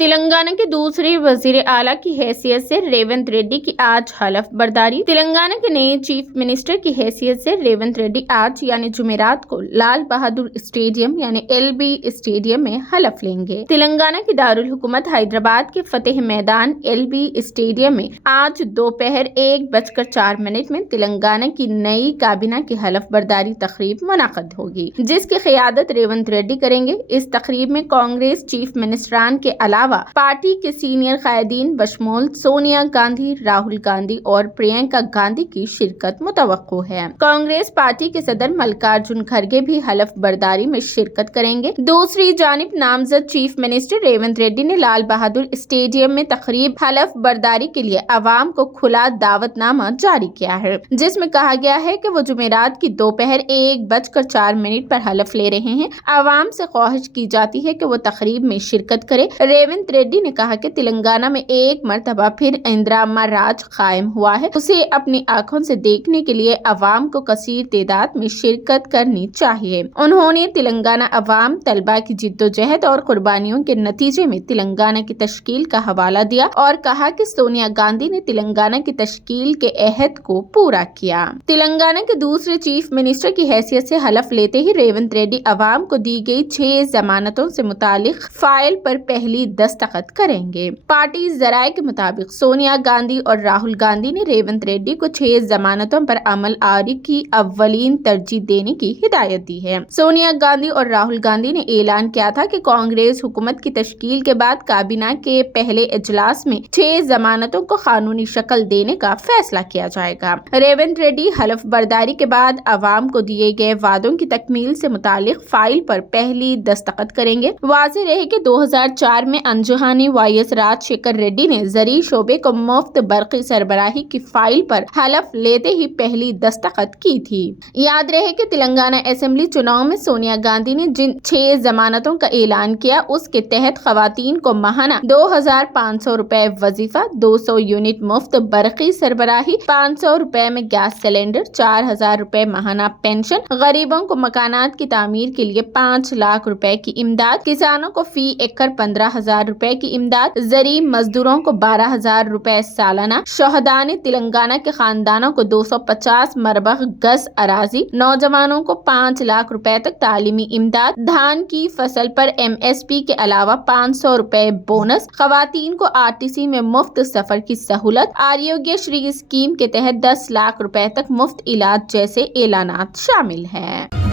تلنگانہ کے دوسرے وزیر اعلیٰ کی حیثیت سے ریونت ریڈی کی آج حلف برداری۔ تلنگانہ کے نئے چیف منسٹر کی حیثیت سے ریونت ریڈی آج یعنی جمعرات کو لال بہادر اسٹیڈیم یعنی LB اسٹیڈیم میں حلف لیں گے۔ تلنگانہ کی دارالحکومت حیدرآباد کے فتح میدان LB اسٹیڈیم میں آج دوپہر 1:04 میں تلنگانہ کی نئی کابینہ کی حلف برداری تقریب منعقد ہوگی، جس کی قیادت ریونت ریڈی کریں گے۔ اس تقریب میں کانگریس چیف منسٹران کے علاوہ پارٹی کے سینئر قائدین بشمول سونیا گاندھی، راہل گاندھی اور پرینکا گاندھی کی شرکت متوقع ہے۔ کانگریس پارٹی کے صدر ملکارجن کھڑگے بھی حلف برداری میں شرکت کریں گے۔ دوسری جانب نامزد چیف منسٹر ریونت ریڈی نے لال بہادر اسٹیڈیم میں تقریب حلف برداری کے لیے عوام کو کھلا دعوت نامہ جاری کیا ہے، جس میں کہا گیا ہے کہ وہ جمعرات کی دوپہر 1:04 پر حلف لے رہے ہیں۔ عوام سے خواہش کی جاتی ہے کہ وہ تقریب میں شرکت کرے۔ ریونت ریڈی نے کہا کہ تلنگانہ میں ایک مرتبہ پھر اندرا راج قائم ہوا ہے، اسے اپنی آنکھوں سے دیکھنے کے لیے عوام کو کثیر تعداد میں شرکت کرنی چاہیے۔ انہوں نے تلنگانہ عوام طلبہ کی جدوجہد اور قربانیوں کے نتیجے میں تلنگانہ کی تشکیل کا حوالہ دیا اور کہا کہ سونیا گاندھی نے تلنگانہ کی تشکیل کے عہد کو پورا کیا۔ تلنگانہ کے دوسرے چیف منسٹر کی حیثیت سے حلف لیتے ہی ریونت ریڈی عوام کو دی گئی 6 ضمانتوں سے متعلق فائل پر پہلی دستخط کریں گے۔ پارٹی ذرائع کے مطابق سونیا گاندھی اور راہل گاندھی نے ریونت ریڈی کو 6 ضمانتوں پر عمل آوری کی اولین ترجیح دینے کی ہدایت دی ہے۔ سونیا گاندھی اور راہل گاندھی نے اعلان کیا تھا کہ کانگریس حکومت کی تشکیل کے بعد کابینہ کے پہلے اجلاس میں 6 ضمانتوں کو قانونی شکل دینے کا فیصلہ کیا جائے گا۔ ریونت ریڈی حلف برداری کے بعد عوام کو دیے گئے وعدوں کی تکمیل سے متعلق فائل پر پہلی دستخط کریں گے۔ واضح رہے کہ 2004 میں انجہانی وائس راج شیکھر ریڈی نے زرعی شعبے کو مفت برقی سربراہی کی فائل پر حلف لیتے ہی پہلی دستخط کی تھی۔ یاد رہے کہ تلنگانہ اسمبلی چناؤ میں سونیا گاندھی نے جن 6 ضمانتوں کا اعلان کیا، اس کے تحت خواتین کو ماہانہ 2500 روپے وظیفہ، 200 یونٹ مفت برقی سربراہی، 500 روپے میں گیس سلنڈر، 4000 روپے ماہانہ پینشن، غریبوں کو مکانات کی تعمیر کے لیے 5 لاکھ روپے کی امداد، کسانوں کو فی ایکڑ 15,000 روپے کی امداد، زرعی مزدوروں کو 12,000 روپے سالانہ، شہداء تلنگانہ کے خاندانوں کو 250 مربع گز اراضی، نوجوانوں کو 5 لاکھ روپے تک تعلیمی امداد، دھان کی فصل پر MSP کے علاوہ 500 روپے بونس، خواتین کو RTC میں مفت سفر کی سہولت، آروگیہ شری اسکیم کے تحت 10 لاکھ روپے تک مفت علاج جیسے اعلانات شامل ہیں۔